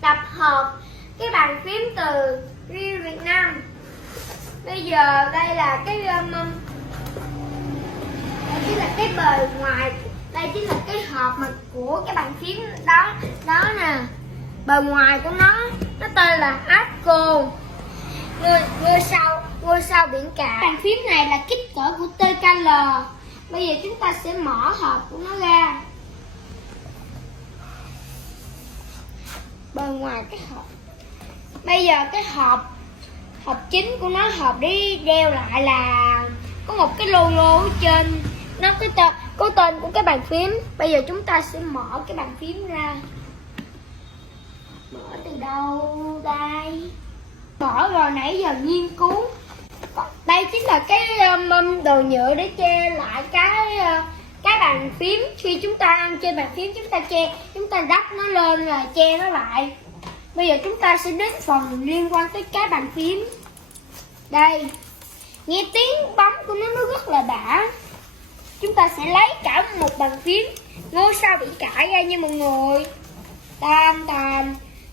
tập hợp cái bàn phím từ riêng Việt Nam. Bây giờ đây là cái đây chính là cái bề ngoài, đây chính là cái hộp mà của cái bàn phím đó nè. Bề ngoài của nó tên là Arco, ngôi sao biển cả. Bàn phím này là kích cỡ của TKL. Bây giờ chúng ta sẽ mở hộp của nó ra. Bề ngoài cái hộp, bây giờ cái hộp chính của nó, hộp để đeo lại là có một cái logo ở trên, nó có tên của cái bàn phím. Bây giờ chúng ta sẽ mở cái bàn phím ra. Mở từ đâu đây? Mở rồi, nãy giờ nghiên cứu. Đây chính là cái đồ nhựa để che lại cái bàn phím. Khi chúng ta ăn trên bàn phím, chúng ta đắp nó lên rồi che nó lại. Bây giờ chúng ta sẽ đến phần liên quan tới cái bàn phím. Đây, nghe tiếng bấm của nó rất là đã. Chúng ta sẽ lấy cả một bàn phím ngôi sao biển cả ra nha mọi người.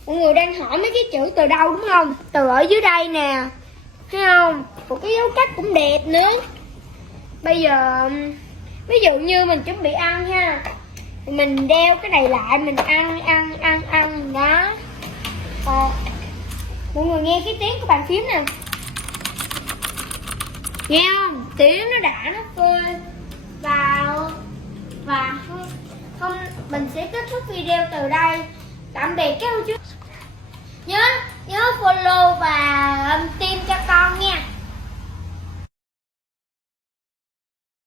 Mọi người đang hỏi mấy cái chữ từ đâu đúng không? Từ ở dưới đây nè, thấy không? Một cái dấu cách cũng đẹp nữa. Bây giờ ví dụ như mình chuẩn bị ăn ha, mình đeo cái này lại, mình ăn đó. Mọi người nghe cái tiếng của bàn phím nè, nghe không? Tiếng nó đã, nó phơi vào. Và không, mình sẽ kết thúc video từ đây. Tạm biệt các cô chú. Nhớ follow và tim cho con nha.